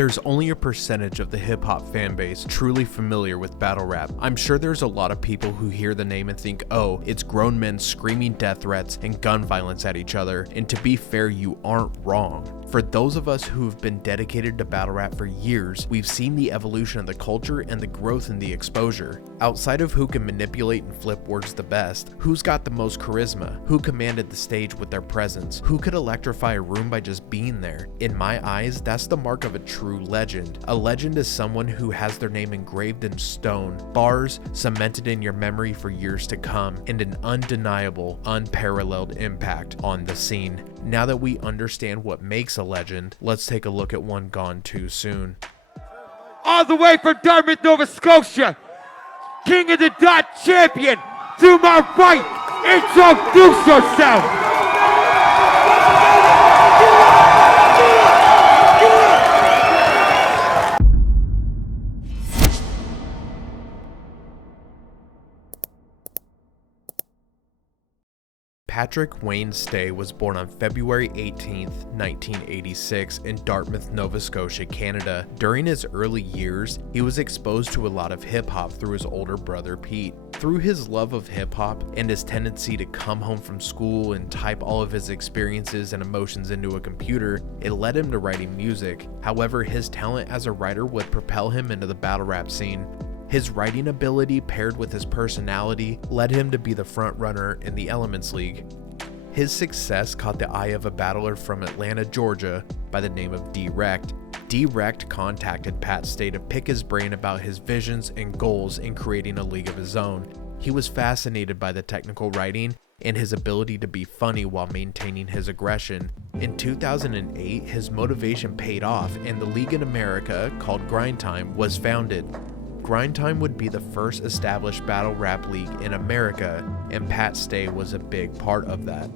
there's only a percentage of the hip-hop fan base truly familiar with battle rap. I'm sure there's a lot of people who hear the name and think, oh, it's grown men screaming death threats and gun violence at each other, and to be fair, you aren't wrong. For those of us who have been dedicated to battle rap for years, we've seen the evolution of the culture and the growth in the exposure. Outside of who can manipulate and flip words the best, who's got the most charisma, who commanded the stage with their presence, who could electrify a room by just being there. In my eyes, that's the mark of a true legend. A legend is someone who has their name engraved in stone, bars cemented in your memory for years to come, and an undeniable, unparalleled impact on the scene. Now that we understand what makes a legend, let's take a look at one gone too soon. All the way from Dartmouth, Nova Scotia, King of the Dot champion, to my right, introduce yourself. Patrick Wayne Stay was born on February 18, 1986 in Dartmouth, Nova Scotia, Canada. During his early years, he was exposed to a lot of hip-hop through his older brother Pete. Through his love of hip-hop and his tendency to come home from school and type all of his experiences and emotions into a computer, it led him to writing music. However, his talent as a writer would propel him into the battle rap scene. His writing ability paired with his personality led him to be the front runner in the Elements League. His success caught the eye of a battler from Atlanta, Georgia by the name of D-Rect. D-Rect contacted Pat Stay to pick his brain about his visions and goals in creating a league of his own. He was fascinated by the technical writing and his ability to be funny while maintaining his aggression. In 2008, his motivation paid off and the league in America, called Grind Time, was founded. Grind Time would be the first established battle rap league in America, and Pat Stay was a big part of that.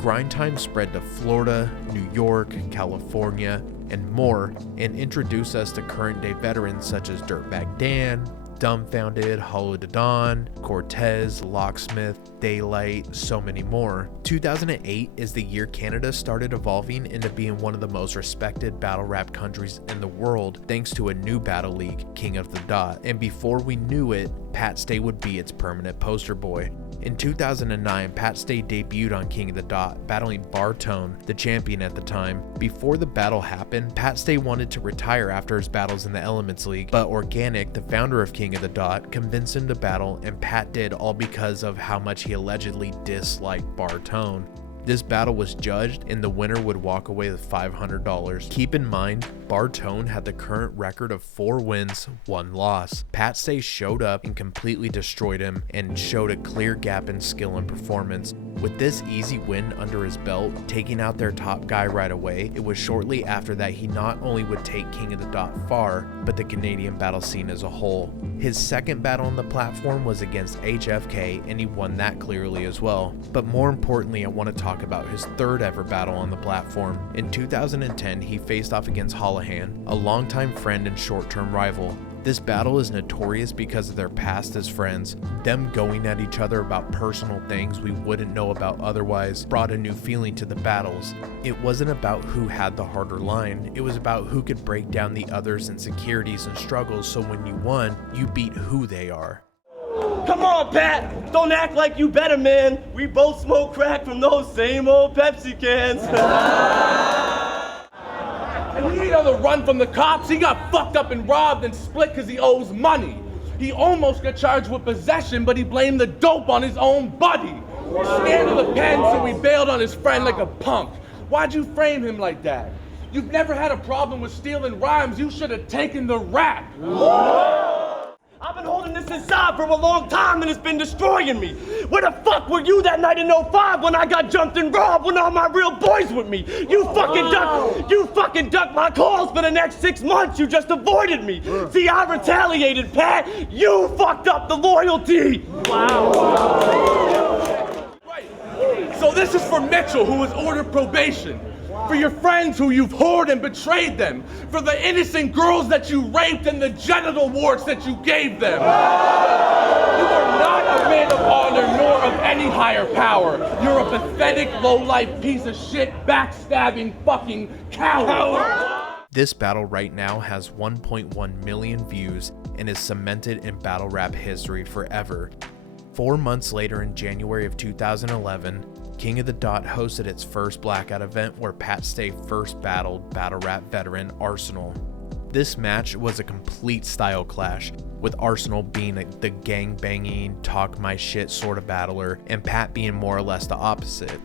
Grind Time spread to Florida, New York, California, and more, and introduced us to current day veterans such as Dirtbag Dan, Dumbfounded, Hollow Da Don, Cortez, Locksmith, Daylight, so many more. 2008 is the year Canada started evolving into being one of the most respected battle rap countries in the world thanks to a new battle league, King of the Dot, and before we knew it, Pat Stay would be its permanent poster boy. In 2009, Pat Stay debuted on King of the Dot, battling Bartone, the champion at the time. Before the battle happened, Pat Stay wanted to retire after his battles in the Elements League, but Organic, the founder of King of the Dot, convinced him to battle, and Pat did, all because of how much he allegedly disliked Bartone. This battle was judged and the winner would walk away with $500. Keep in mind, Bartone had the current record of 4 wins, 1 loss. Pat Stay showed up and completely destroyed him and showed a clear gap in skill and performance. With this easy win under his belt, taking out their top guy right away, it was shortly after that he not only would take King of the Dot far, but the Canadian battle scene as a whole. His second battle on the platform was against HFK and he won that clearly as well. But more importantly, I want to talk about his third ever battle on the platform. In 2010, he faced off against Holohan, a longtime friend and short-term rival. This battle is notorious because of their past as friends. Them going at each other about personal things we wouldn't know about otherwise brought a new feeling to the battles. It wasn't about who had the harder line, it was about who could break down the other's insecurities and struggles so when you won, you beat who they are. Come on, Pat! Don't act like you better, man! We both smoke crack from those same old Pepsi cans! And he ain't on the run from the cops. He got fucked up and robbed and split because he owes money. He almost got charged with possession, but he blamed the dope on his own buddy. He scared of the pen, so he bailed on his friend like a punk. Why'd you frame him like that? You've never had a problem with stealing rhymes. You should have taken the rap. I've been holding this inside for a long time and it's been destroying me. Where the fuck were you that night in 05 when I got jumped and robbed when all my real boys with me? You fucking ducked my calls for the next 6 months. You just avoided me. See, I retaliated, Pat. You fucked up the loyalty. Right. So this is for Mitchell, who was ordered probation. For your friends who you've whored and betrayed them. For the innocent girls that you raped and the genital warts that you gave them. You are not a man of honor nor of any higher power. You're a pathetic, low-life piece of shit, backstabbing fucking coward. This battle right now has 1.1 million views and is cemented in battle rap history forever. 4 months later, in January of 2011, King of the Dot hosted its first blackout event where Pat Stay first battled battle rap veteran Arsenal. This match was a complete style clash, with Arsenal being the gang-banging, talk my shit sort of battler, and Pat being more or less the opposite.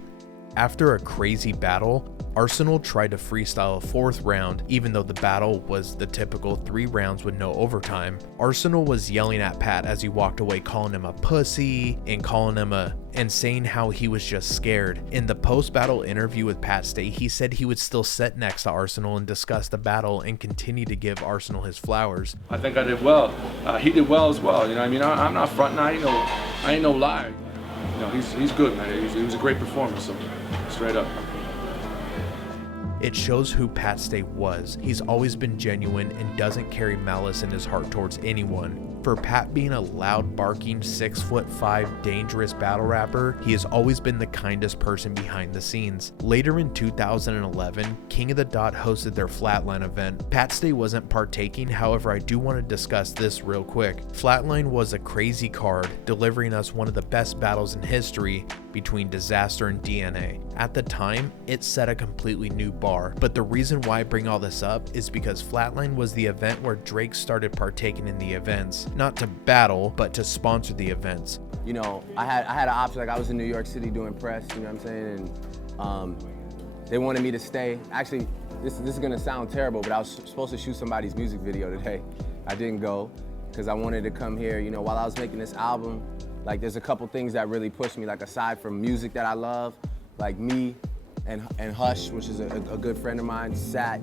After a crazy battle, Arsenal tried to freestyle a 4th round, even though the battle was the typical 3 rounds with no overtime. Arsenal was yelling at Pat as he walked away, calling him a pussy and saying how he was just scared. In the post-battle interview with Pat Stay, he said he would still sit next to Arsenal and discuss the battle and continue to give Arsenal his flowers. I think I did well. He did well as well. You know, I mean, I'm not fronting. I ain't no liar. You know, he's good, man. He was a great performer. So straight up. It shows who Pat Stay was. He's always been genuine and doesn't carry malice in his heart towards anyone. For Pat being a loud barking 6'5" dangerous battle rapper, he has always been the kindest person behind the scenes. Later in 2011, King of the Dot hosted their Flatline event. Pat Stay wasn't partaking, however I do want to discuss this real quick. Flatline was a crazy card, delivering us one of the best battles in history between Disaster and DNA. At the time, it set a completely new bar, but the reason why I bring all this up is because Flatline was the event where Drake started partaking in the events, not to battle, but to sponsor the events. You know, I had an option, like I was in New York City doing press, you know what I'm saying, and they wanted me to stay. Actually, this is gonna sound terrible, but I was supposed to shoot somebody's music video today. I didn't go, because I wanted to come here, you know, while I was making this album. Like, there's a couple things that really pushed me, like aside from music that I love, like me and Hush, which is a good friend of mine, sat,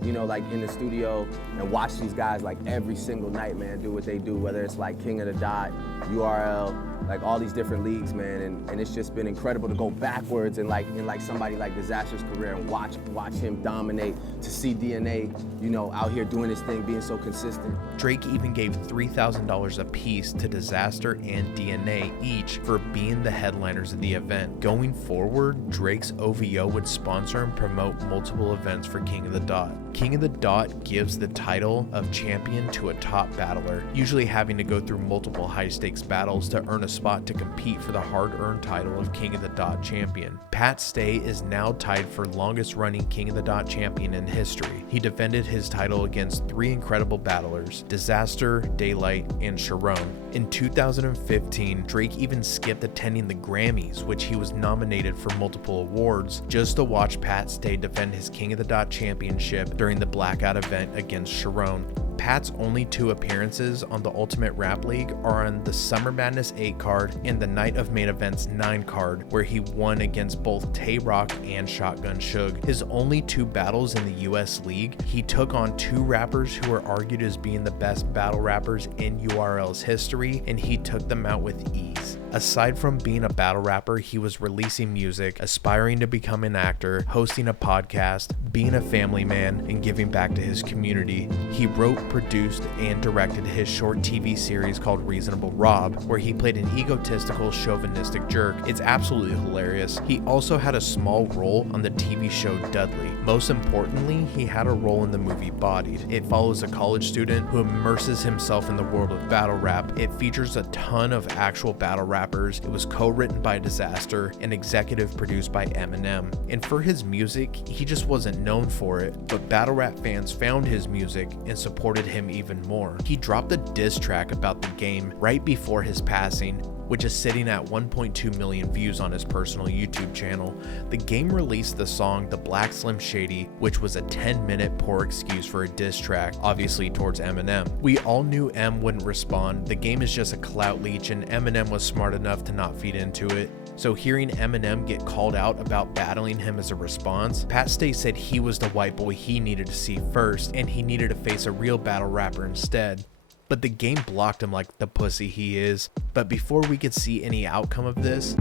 you know, like in the studio and watched these guys like every single night, man, do what they do, whether it's like King of the Dot, URL, like all these different leagues, man, and it's just been incredible to go backwards and in somebody like Disaster's career and watch him dominate, to see DNA, you know, out here doing his thing, being so consistent. Drake even gave $3,000 apiece to Disaster and DNA each for being the headliners of the event. Going forward, Drake's OVO would sponsor and promote multiple events for King of the Dot. King of the Dot gives the title of champion to a top battler, usually having to go through multiple high-stakes battles to earn a spot to compete for the hard-earned title of King of the Dot champion. Pat Stay is now tied for longest-running King of the Dot champion in history. He defended his title against 3 incredible battlers, Disaster, Daylight, and Sharon. In 2015, Drake even skipped attending the Grammys, which he was nominated for multiple awards, just to watch Pat Stay defend his King of the Dot championship during the Blackout event against Sharon. Pat's only 2 appearances on the Ultimate Rap League are on the Summer Madness 8 card and the Night of Main Events 9 card, where he won against both Tay Rock and Shotgun Suge. His only 2 battles in the US League, he took on 2 rappers who are argued as being the best battle rappers in URL's history, and he took them out with ease. Aside from being a battle rapper, he was releasing music, aspiring to become an actor, hosting a podcast, being a family man, and giving back to his community. He wrote, produced, and directed his short TV series called Reasonable Rob, where he played an egotistical, chauvinistic jerk. It's absolutely hilarious. He also had a small role on the TV show Dudley. Most importantly, he had a role in the movie Bodied. It follows a college student who immerses himself in the world of battle rap. It features a ton of actual battle rappers. It was co-written by Disaster and executive produced by Eminem. And for his music, he just wasn't known for it, but battle rap fans found his music and supported him even more. He dropped a diss track about the game right before his passing, which is sitting at 1.2 million views on his personal YouTube channel. The game released the song The Black Slim Shady, which was a 10-minute poor excuse for a diss track, obviously towards Eminem. We all knew M wouldn't respond. The game is just a clout leech, and Eminem was smart enough to not feed into it. So hearing Eminem get called out about battling him as a response, Pat Stay said he was the white boy he needed to see first, and he needed to face a real battle rapper instead. But the game blocked him like the pussy he is. But before we could see any outcome of this,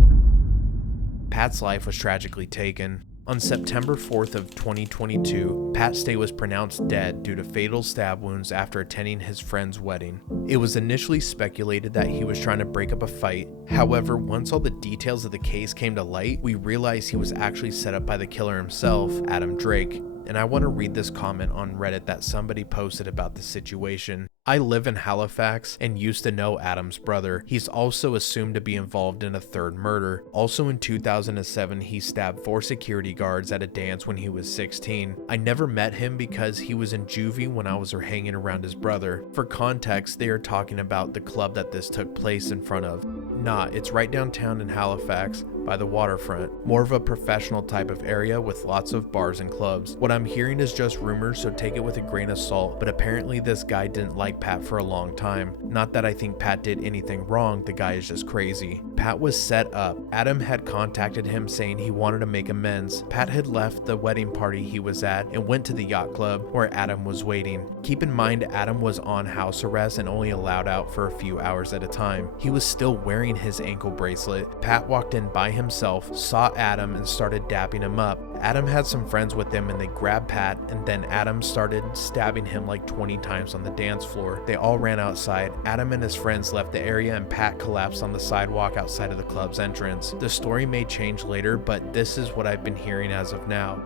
Pat's life was tragically taken. On September 4th of 2022, Pat Stay was pronounced dead due to fatal stab wounds after attending his friend's wedding. It was initially speculated that he was trying to break up a fight. However, once all the details of the case came to light, we realized he was actually set up by the killer himself, Adam Drake. and I want to read this comment on Reddit that somebody posted about the situation. I live in Halifax and used to know Adam's brother. He's also assumed to be involved in a third murder. Also in 2007, he stabbed 4 security guards at a dance when he was 16. I never met him because he was in juvie when I was hanging around his brother. For context, they are talking about the club that this took place in front of. Nah, it's right downtown in Halifax by the waterfront. More of a professional type of area with lots of bars and clubs. What I'm hearing is just rumors, so take it with a grain of salt, but apparently this guy didn't like Pat for a long time. Not that I think Pat did anything wrong, the guy is just crazy. Pat was set up. Adam had contacted him saying he wanted to make amends. Pat had left the wedding party he was at and went to the yacht club where Adam was waiting. Keep in mind, Adam was on house arrest and only allowed out for a few hours at a time. He was still wearing his ankle bracelet. Pat walked in by himself, saw Adam, and started dapping him up. Adam had some friends with him and they grabbed Pat, and then Adam started stabbing him like 20 times on the dance floor. They all ran outside. Adam and his friends left the area and Pat collapsed on the sidewalk outside of the club's entrance. The story may change later, but this is what I've been hearing as of now.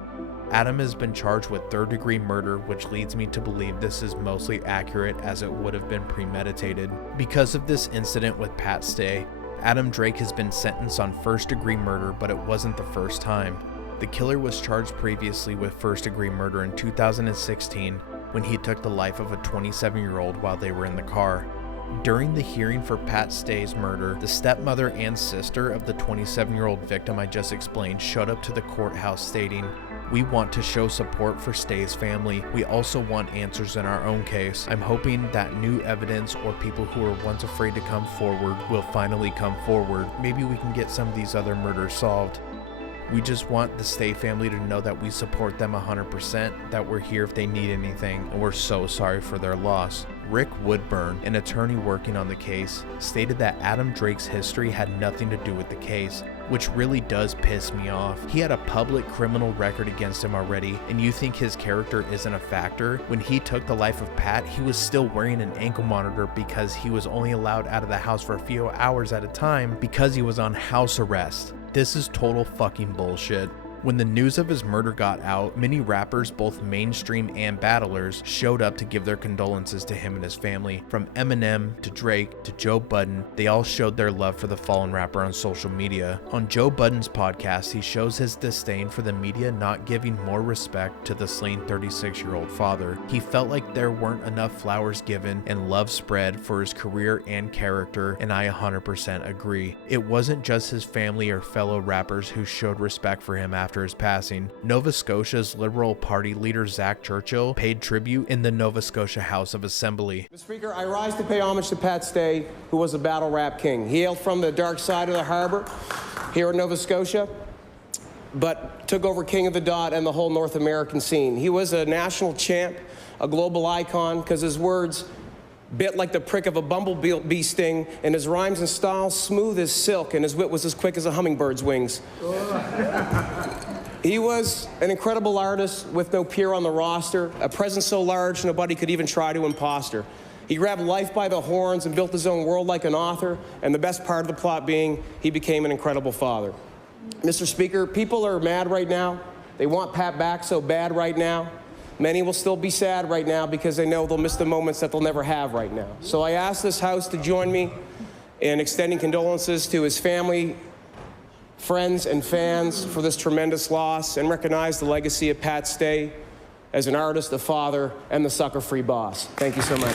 Adam has been charged with third-degree murder, which leads me to believe this is mostly accurate as it would have been premeditated. Because of this incident with Pat Stay, Adam Drake has been sentenced on first-degree murder, but it wasn't the first time. The killer was charged previously with first-degree murder in 2016 when he took the life of a 27-year-old while they were in the car. During the hearing for Pat Stay's murder, the stepmother and sister of the 27-year-old victim I just explained showed up to the courthouse stating, "We want to show support for Stay's family. We also want answers in our own case. I'm hoping that new evidence or people who were once afraid to come forward will finally come forward. Maybe we can get some of these other murders solved. We just want the Stay family to know that we support them 100%, that we're here if they need anything, and we're so sorry for their loss." Rick Woodburn, an attorney working on the case, stated that Adam Drake's history had nothing to do with the case, which really does piss me off. He had a public criminal record against him already, and you think his character isn't a factor? When he took the life of Pat, he was still wearing an ankle monitor because he was only allowed out of the house for a few hours at a time because he was on house arrest. This is total fucking bullshit. When the news of his murder got out, many rappers, both mainstream and battlers, showed up to give their condolences to him and his family. From Eminem to Drake to Joe Budden, they all showed their love for the fallen rapper on social media. On Joe Budden's podcast, he shows his disdain for the media not giving more respect to the slain 36-year-old father. He felt like there weren't enough flowers given and love spread for his career and character, and I 100% agree. It wasn't just his family or fellow rappers who showed respect for him after his passing. Nova Scotia's Liberal Party leader Zach Churchill paid tribute in the Nova Scotia House of Assembly. Mr. Speaker, I rise to pay homage to Pat Stay, who was a battle rap king. He hailed from the dark side of the harbor here in Nova Scotia, but took over King of the Dot and the whole North American scene. He was a national champ, a global icon, because his words bit like the prick of a bumblebee sting, and his rhymes and style smooth as silk, and his wit was as quick as a hummingbird's wings. He was an incredible artist with no peer on the roster, a presence so large nobody could even try to imposter. He grabbed life by the horns and built his own world like an author, and the best part of the plot being he became an incredible father. Mr. Speaker, people are mad right now. They want Pat back so bad right now. Many will still be sad right now because they know they'll miss the moments that they'll never have right now. So I ask this House to join me in extending condolences to his family, friends, and fans for this tremendous loss, and recognize the legacy of Pat Stay as an artist, a father, and the sucker-free boss. Thank you so much.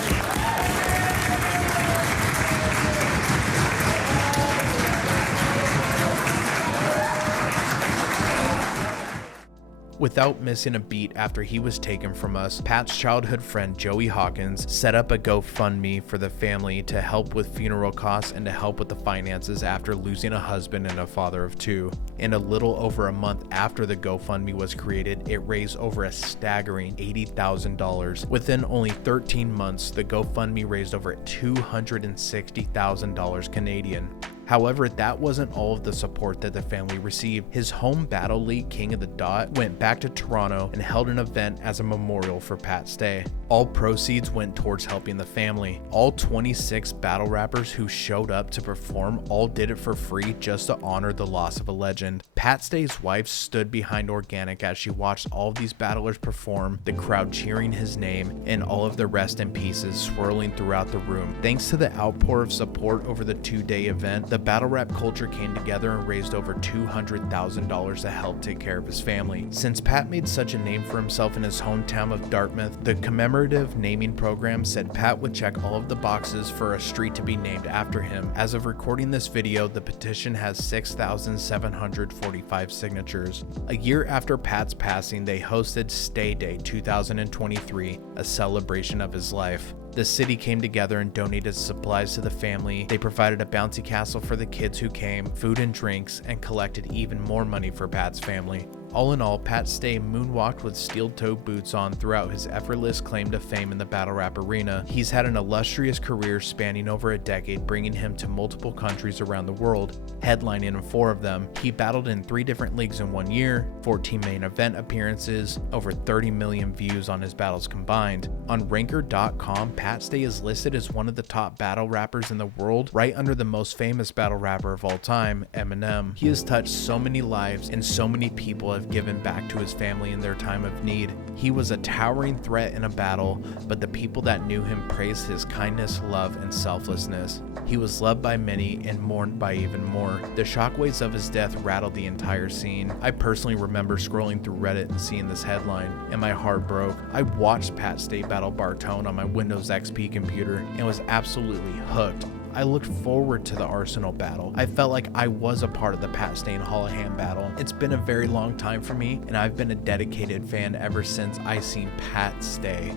Without missing a beat after he was taken from us, Pat's childhood friend Joey Hawkins set up a GoFundMe for the family to help with funeral costs and to help with the finances after losing a husband and a father of 2. And a little over a month after the GoFundMe was created, it raised over a staggering $80,000. Within only 13 months, the GoFundMe raised over $260,000 Canadian. However, that wasn't all of the support that the family received. His home battle league, King of the Dot, went back to Toronto and held an event as a memorial for Pat Stay. All proceeds went towards helping the family. All 26 battle rappers who showed up to perform all did it for free just to honor the loss of a legend. Pat Stay's wife stood behind Organic as she watched all of these battlers perform, the crowd cheering his name, and all of the rest in pieces swirling throughout the room. Thanks to the outpour of support over the two-day event, the battle rap culture came together and raised over $200,000 to help take care of his family. Since Pat made such a name for himself in his hometown of Dartmouth, the commemorative naming program said Pat would check all of the boxes for a street to be named after him. As of recording this video, the petition has 6,745 signatures. A year after Pat's passing, they hosted Stay Day 2023, a celebration of his life. The city came together and donated supplies to the family. They provided a bouncy castle for the kids who came, food and drinks, and collected even more money for Pat's family. All in all, Pat Stay moonwalked with steel-toed boots on throughout his effortless claim to fame in the battle rap arena. He's had an illustrious career spanning over a decade, bringing him to multiple countries around the world, headlining in 4 of them. He battled in 3 different leagues in 1 year, 14 main event appearances, over 30 million views on his battles combined. On Ranker.com, Pat Stay is listed as one of the top battle rappers in the world, right under the most famous battle rapper of all time, Eminem. He has touched so many lives, and so many people have given back to his family in their time of need. He was a towering threat in a battle, but the people that knew him praised his kindness, love, and selflessness. He was loved by many and mourned by even more. The shockwaves of his death rattled the entire scene. I personally remember scrolling through Reddit and seeing this headline, and my heart broke. I watched Pat Stay battle Bartone on my Windows XP computer and was absolutely hooked. I looked forward to the Arsenal battle. I felt like I was a part of the Pat Stay and Holohan battle. It's been a very long time for me, and I've been a dedicated fan ever since I seen Pat Stay.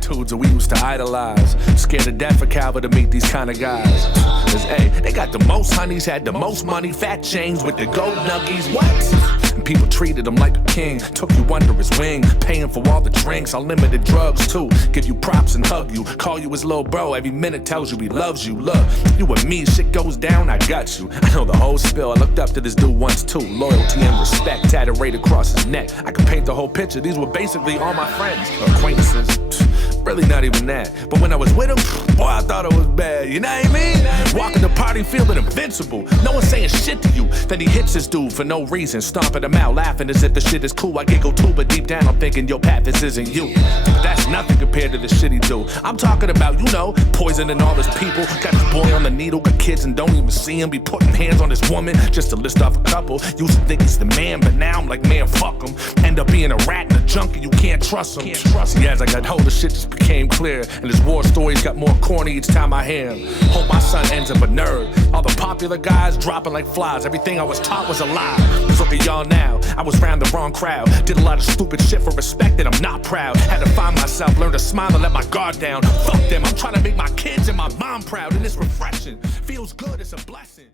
Dudes that we used to idolize, scared to death for Calvin to meet these kind of guys. Cause hey, they got the most honeys, had the most money, fat chains with the gold nuggies. What? And people treated him like a king, took you under his wing, paying for all the drinks, unlimited drugs too. Give you props and hug you, call you his little bro. Every minute tells you he loves you. Look, you and me, shit goes down, I got you. I know the whole spill. I looked up to this dude once too. Loyalty and respect tatted right across his neck. I could paint the whole picture. These were basically all my friends, acquaintances. Really not even that. But when I was with him, boy, I thought it was bad. You know what I mean? Walking the party feeling invincible. No one saying shit to you. Then he hits this dude for no reason, stomping him out, laughing as if the shit is cool. I giggle too, but deep down I'm thinking, yo, Pat, this isn't you. But that's nothing compared to the shit he do. I'm talking about, you know, poisoning all his people. Got his boy on the needle, got kids and don't even see him. Be putting hands on his woman just to list off a couple. Used to think he's the man, but now I'm like, man, fuck him. End up being a rat and a junkie, you can't trust him. See, as I got hold of shit just became clear, and his war stories got more corny each time I hear him. Hope my son ends up a nerd. All the popular guys dropping like flies. Everything I was taught was a lie. Look at y'all now. I was around the wrong crowd. Did a lot of stupid shit for respect that I'm not proud. Had to find myself, learn to smile and let my guard down. Fuck them. I'm trying to make my kids and my mom proud, and it's refreshing. Feels good. It's a blessing.